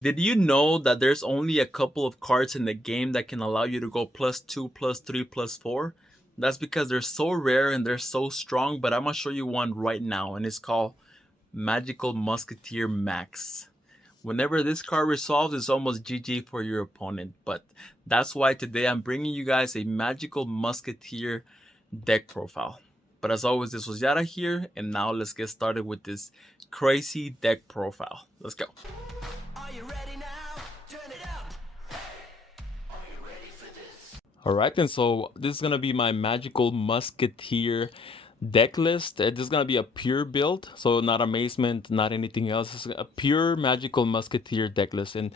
Did you know that there's only a couple of cards in the game that can allow you to go +2, +3, +4? That's because they're so rare and they're so strong, but I'm gonna show you one right now, and it's called Magical Musketeer Max. Whenever this card resolves, it's almost GG for your opponent, but that's why today I'm bringing you guys a Magical Musketeer deck profile. But as always, this was Yara here, and now let's get started with this crazy deck profile. Let's go. Are you ready now? Turn it up. Hey, are you ready for this? All right, then. So this is gonna be my Magical Musketeer deck list. This is gonna be a pure build, so not amazement, not anything else. It's a pure Magical Musketeer deck list, and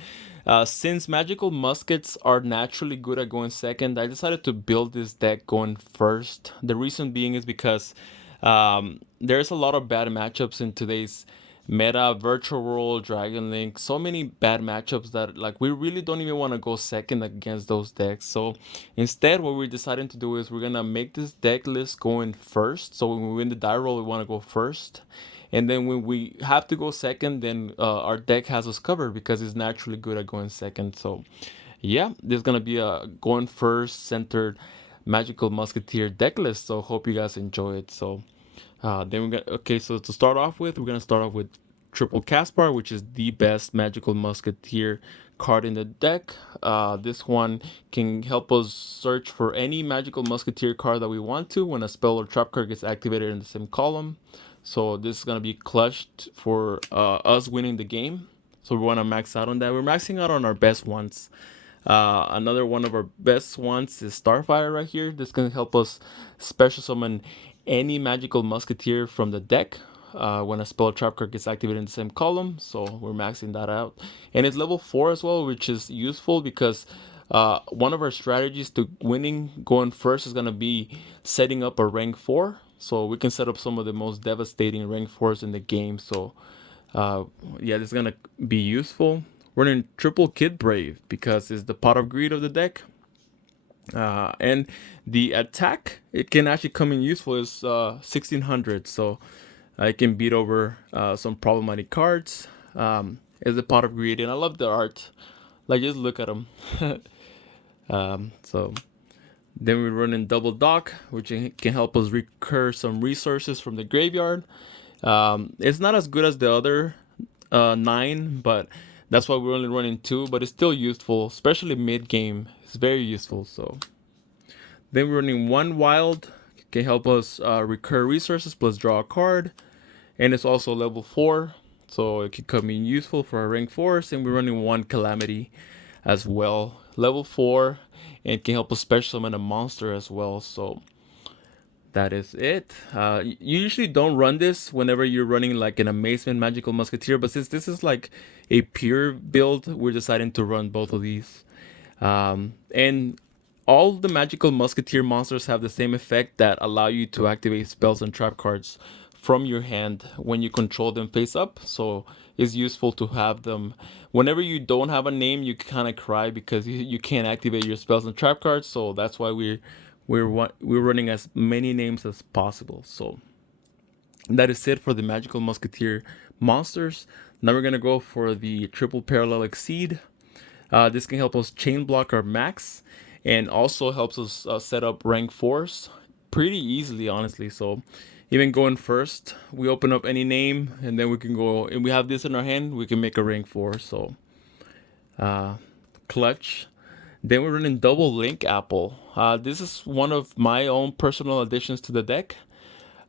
since Magical Muskets are naturally good at going second, I decided to build this deck going first. The reason being is because there's a lot of bad matchups in today's meta, virtual world, dragon link, so many bad matchups that like we really don't even want to go second against those decks. So instead what we're deciding to do is we're gonna make this deck list going first. So when we win the die roll, we want to go first, and then when we have to go second, then our deck has us covered because it's naturally good at going second. So yeah, there's gonna be a going first centered Magical Musketeer deck list. So hope you guys enjoy it. So then we got okay. So to start off with, we're gonna start off with Triple Caspar, which is the best Magical Musketeer card in the deck. This one can help us search for any Magical Musketeer card that we want to when a spell or trap card gets activated in the same column. So this is gonna be clutched for us winning the game. So we want to max out on that. We're maxing out on our best ones. Another one of our best ones is Starfire right here. This can help us special summon any Magical Musketeer from the deck when a spell trap card gets activated in the same column. So we're maxing that out. And it's level 4 as well, which is useful because one of our strategies to winning going first is going to be setting up a rank 4. So we can set up some of the most devastating rank 4s in the game. So uh, yeah, this is going to be useful. Running triple Kid Brave because it's the pot of greed of the deck. And the attack, it can actually come in useful is 1600, so I can beat over some problematic cards. Is the pot of greed, and I love the art. Like just look at them. So then we run in double dock, which can help us recur some resources from the graveyard. It's not as good as the other 9, but that's why we're only running 2. But it's still useful, especially mid game. It's very useful. So then we're running 1 wild, can help us recur resources plus draw a card, and it's also level 4, so it can come in useful for our rank 4s. And we're running 1 calamity as well, level 4, and can help us special summon a monster as well. So that is it. You usually don't run this whenever you're running like an Amazement Magical Musketeer, but since this is like a pure build, we're deciding to run both of these. And all the Magical Musketeer monsters have the same effect that allow you to activate spells and trap cards from your hand when you control them face up. So it's useful to have them. Whenever you don't have a name, you kind of cry because you can't activate your spells and trap cards. So that's why we're running as many names as possible. So that is it for the Magical Musketeer monsters. Now we're gonna go for the Triple Parallel Exceed. This can help us chain block our max, and also helps us set up rank 4s pretty easily, honestly. So even going first, we open up any name, and then we can go, and we have this in our hand, we can make a rank 4. So clutch. Then we're running double link apple. This is one of my own personal additions to the deck.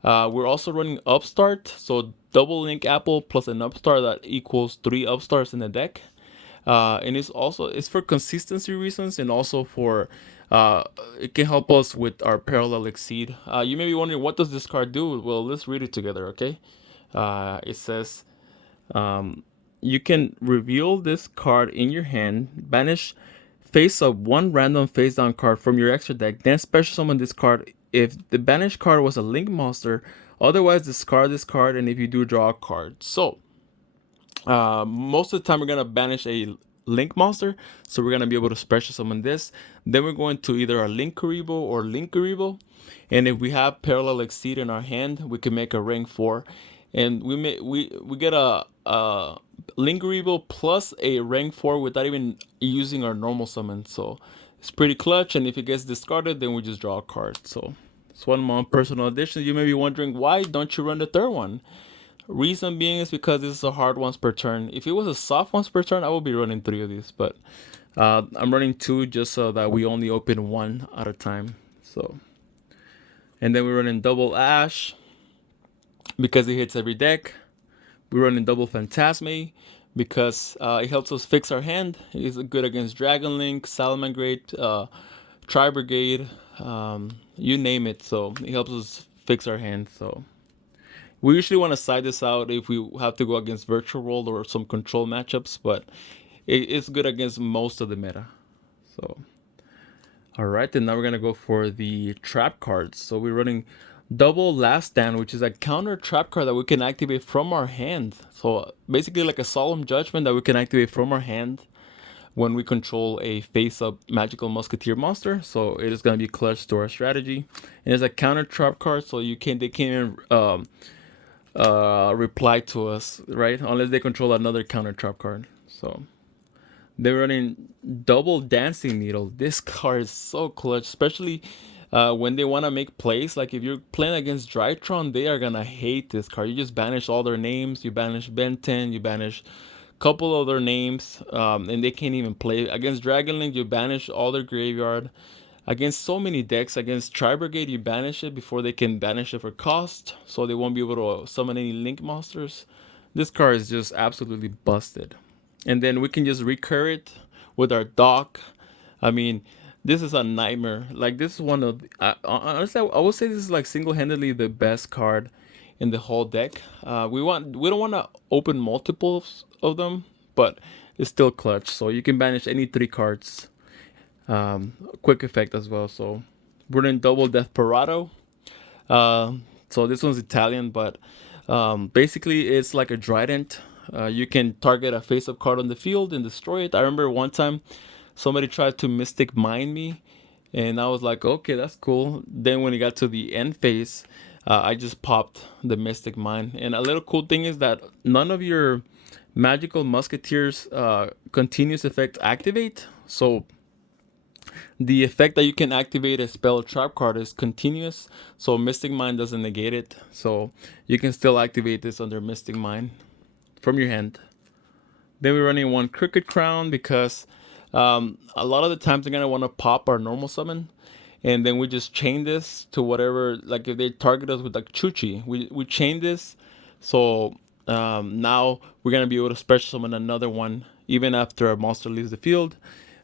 We're also running upstart, so double link apple plus an upstart that equals 3 upstarts in the deck. And it's for consistency reasons, and also for uh, it can help us with our parallel exceed. You may be wondering, what does this card do? Well, let's read it together, okay? It says you can reveal this card in your hand, banish face up one random face down card from your extra deck, then special summon this card if the banished card was a link monster. Otherwise, discard this card, and if you do, draw a card. So most of the time we're gonna banish a link monster, so we're gonna be able to special summon this. Then we're going to either a link Karibo or link Karibo, and if we have parallel exceed in our hand, we can make a rank 4, and we get a Linger Evil plus a rank 4 without even using our normal summon. So it's pretty clutch, and if it gets discarded, then we just draw a card. So it's one of my own personal additions. You may be wondering, why don't you run the third one? Reason being is because this is a hard once per turn. If it was a soft once per turn, I would be running 3 of these, but I'm running 2 just so that we only open 1 at a time. So, and then we're running double Ash because it hits every deck. We're running double Phantasme because it helps us fix our hand. It's good against Dragon Link, Salamangreat, Tri Brigade, you name it. So it helps us fix our hand. So we usually want to side this out if we have to go against Virtual World or some control matchups, but it's good against most of the meta. So, all right, then now we're gonna go for the trap cards. So we're running double Last Stand, which is a counter trap card that we can activate from our hand. So basically, like a Solemn Judgment that we can activate from our hand when we control a face-up Magical Musketeer monster. So it is gonna be clutch to our strategy. And it's a counter trap card, so they can't even reply to us, right? Unless they control another counter trap card. So they're running double Dancing Needle. This card is so clutch, especially when they want to make plays. Like if you're playing against Drytron, they are gonna hate this card. You just banish all their names. You banish Ben 10. You banish a couple of their names, and they can't even play against Dragon Link. You banish all their graveyard. Against so many decks, against Tri Brigade, you banish it before they can banish it for cost, so they won't be able to summon any Link monsters. This card is just absolutely busted. And then we can just recur it with our dock. I mean, this is a nightmare. Like this is one of honestly, I would say this is like single-handedly the best card in the whole deck. We don't want to open multiples of them, but it's still clutch. So you can banish any 3 cards. Quick effect as well. So we're in double Desperado. So this one's Italian, but basically it's like a Trident. You can target a face-up card on the field and destroy it. I remember one time somebody tried to Mystic Mine me, and I was like, okay, that's cool. Then when it got to the end phase, I just popped the Mystic Mine. And a little cool thing is that none of your Magical Musketeers continuous effect activate. So the effect that you can activate a spell trap card is continuous, so Mystic Mine doesn't negate it. So you can still activate this under Mystic Mine from your hand. Then we're running one Crooked Crown because a lot of the times they're gonna want to pop our normal summon, and then we just chain this to whatever. Like if they target us with like Chuchi, we chain this, so now we're gonna be able to special summon another one even after a monster leaves the field,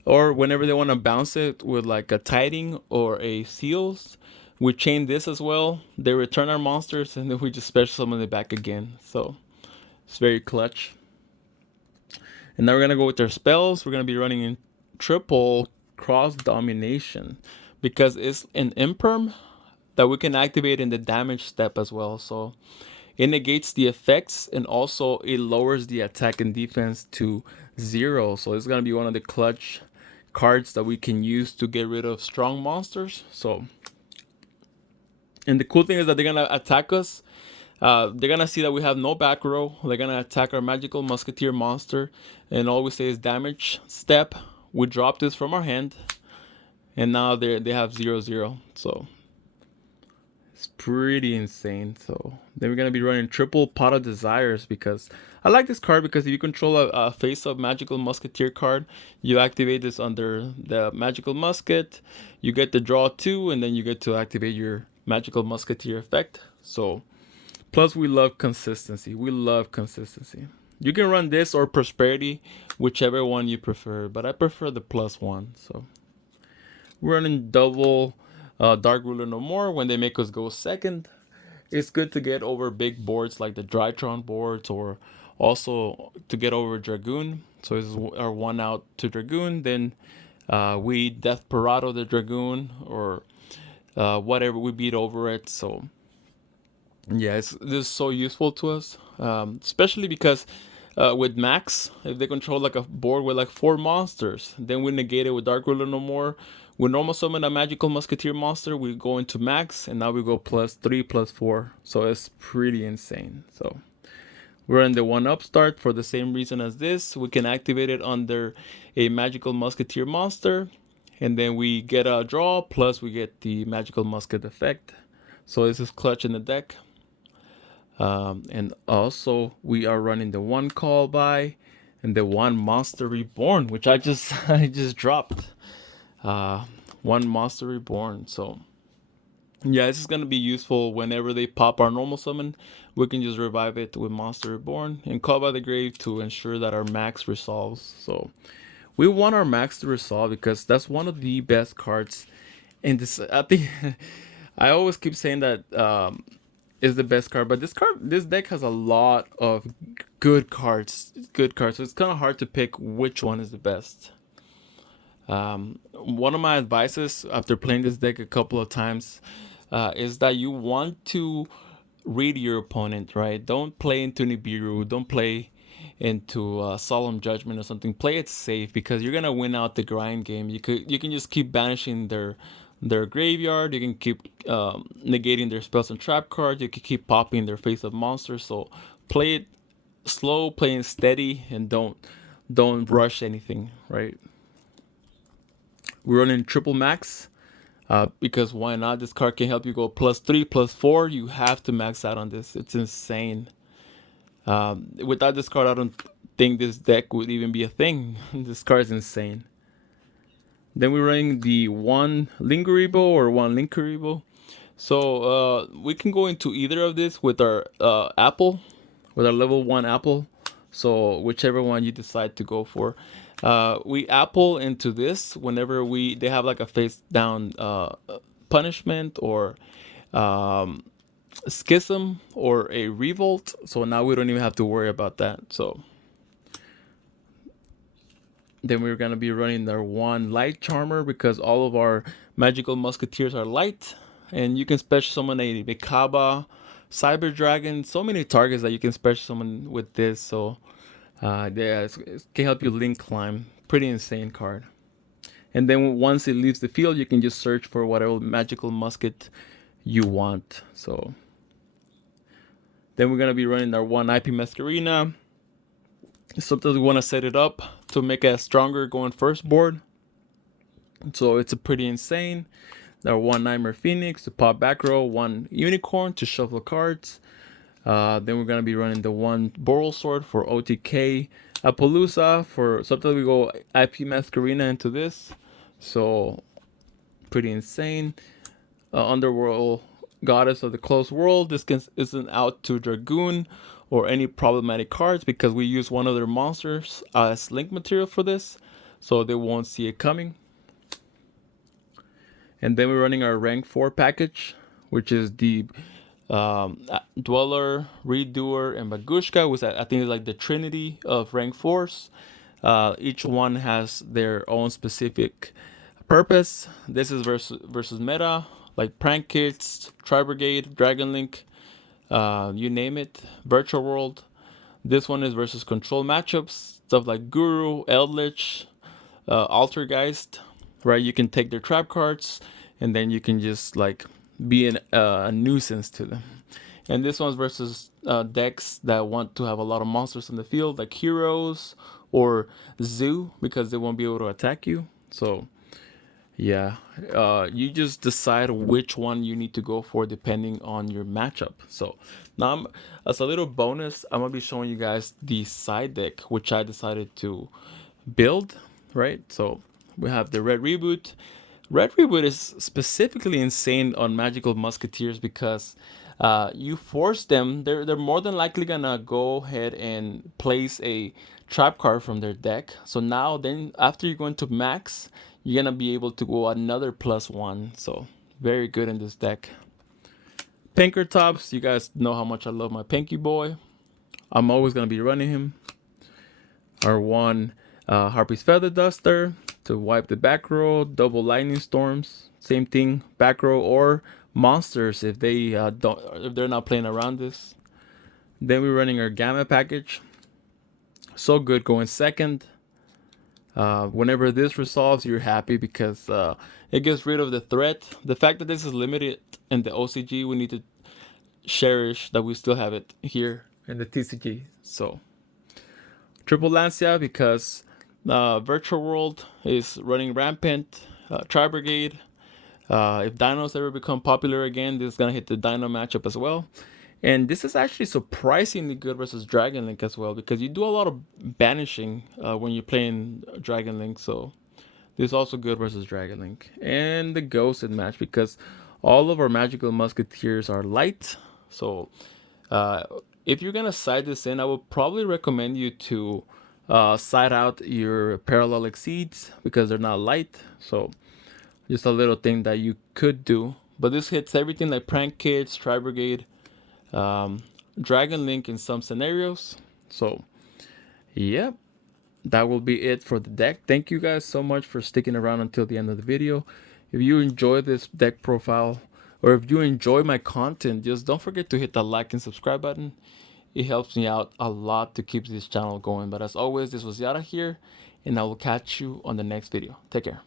or whenever they want to bounce it with like a Tiding or a Seals. We chain this as well. They return our monsters, and then we just special summon it back again. So it's very clutch. And now we're gonna go with our spells. We're gonna be running in triple Cross Domination because it's an imperm that we can activate in the damage step as well. So it negates the effects, and also it lowers the attack and defense to 0. So it's gonna be one of the clutch cards that we can use to get rid of strong monsters. So, and the cool thing is that they're gonna attack us. They're gonna see that we have no back row. They're gonna attack our Magical Musketeer monster, and all we say is damage step. We drop this from our hand, and now they have 0/0. So it's pretty insane. So then we're gonna be running triple Pot of Desires because I like this card because if you control a face-up Magical Musketeer card, you activate this under the Magical Musket. You get to draw 2, and then you get to activate your Magical Musketeer effect. So plus we love consistency. We love consistency. You can run this or Prosperity, whichever one you prefer, but I prefer the +1. So we're running double Dark Ruler No More when they make us go second. It's good to get over big boards like the Drytron boards, or also to get over Dragoon. So this is our 1 out to Dragoon. Then we Desperado the Dragoon, or whatever, we beat over it. So yeah, this is so useful to us, especially because with Max, if they control like a board with like 4 monsters, then we negate it with Dark Ruler No More. We normal summon a Magical Musketeer monster, we go into Max, and now we go +3, +4. So it's pretty insane. So We're in the one upstart for the same reason as this. We can activate it under a magical musketeer monster, and then we get a draw, plus we get the magical musket effect. So this is clutch in the deck. And also we are running the one call by and the one monster reborn, which I just I just dropped. One monster reborn. So yeah, this is gonna be useful whenever they pop our normal summon. We can just revive it with monster reborn and call by the grave to ensure that our max resolves. So we want our max to resolve because that's one of the best cards in this. I think I always keep saying that is the best card, but this deck has a lot of good cards. Good cards, so it's kind of hard to pick which one is the best. One of my advices after playing this deck a couple of times is that you want to read your opponent, right? Don't play into Nibiru. Don't play into Solemn Judgment or something. Play it safe because you're gonna win out the grind game. You can just keep banishing their graveyard. You can keep negating their spells and trap cards. You can keep popping their face of monsters. So play it slow, play it steady, and don't rush anything, right? We're running triple max because why not? This card can help you go +3, +4. You have to max out on this. It's insane. Without this card, I don't think this deck would even be a thing. This card is insane. Then we're running the one Lingeribo or one Linkeribo. So we can go into either of this with our apple, with our level 1 apple. So whichever one you decide to go for. We apple into this whenever they have like a face down punishment or schism or a revolt. So now we don't even have to worry about that. So then we're going to be running their one light charmer because all of our magical musketeers are light. And you can special summon a Mikaba, Cyber Dragon, so many targets that you can special summon with this. So yeah, it can help you link climb. Pretty insane card. And then once it leaves the field, you can just search for whatever magical musket you want. So then we're going to be running our one IP Masquerina. Sometimes we want to set it up to make it stronger going first board. So it's a pretty insane. Our one Nightmare Phoenix to pop back row, one Unicorn to shuffle cards. Then we're gonna be running the one Boral Sword for OTK, Appaloosa for sometimes we go IP Masquerina into this. So pretty insane. Underworld Goddess of the Closed World. This isn't out to Dragoon or any problematic cards because we use one of their monsters as link material for this, so they won't see it coming. And then we're running our rank 4 package, which is the Dweller, Redoer, and Bagushka, which I think is like the trinity of rank 4s. Each one has their own specific purpose. This is versus meta, like Prank Kits, Tri Brigade, Dragon Link, you name it, Virtual World. This one is versus control matchups, stuff like Guru, Eldritch, Altergeist, right? You can take their trap cards and then you can just like be a nuisance to them. And this one's versus decks that want to have a lot of monsters in the field, like Heroes or Zoo, because they won't be able to attack you. So yeah, you just decide which one you need to go for depending on your matchup. So now, as a little bonus, I'm gonna be showing you guys the side deck, which I decided to build, right? So we have the Red Reboot. Red Reboot is specifically insane on Magical Musketeers because you force them. They're more than likely gonna go ahead and place a trap card from their deck. So now then after you go into max, you're gonna be able to go another +1. So very good in this deck. Pinker Tops, you guys know how much I love my Pinky Boy. I'm always gonna be running him. Our one Harpy's Feather Duster to wipe the back row, double Lightning Storms, same thing, back row or monsters if they're not playing around this. Then we're running our Gamma package. So good going second. Whenever this resolves, you're happy because it gets rid of the threat. The fact that this is limited in the OCG, we need to cherish that we still have it here in the TCG. So triple Lancia because Virtual World is running rampant. Tri Brigade. If Dinos ever become popular again, this is gonna hit the Dino matchup as well. And this is actually surprisingly good versus Dragon Link as well because you do a lot of banishing when you're playing Dragon Link. So this is also good versus Dragon Link. And the Ghosted match because all of our magical musketeers are light. So if you're gonna side this in, I would probably recommend you to side out your parallel exceeds because they're not light. So just a little thing that you could do. But this hits everything like Prank Kids, Tri Brigade, Dragon Link in some scenarios. So, yeah, that will be it for the deck. Thank you guys so much for sticking around until the end of the video. If you enjoy this deck profile or if you enjoy my content, just don't forget to hit the like and subscribe button. It helps me out a lot to keep this channel going. But as always, this was Yara here, and I will catch you on the next video. Take care.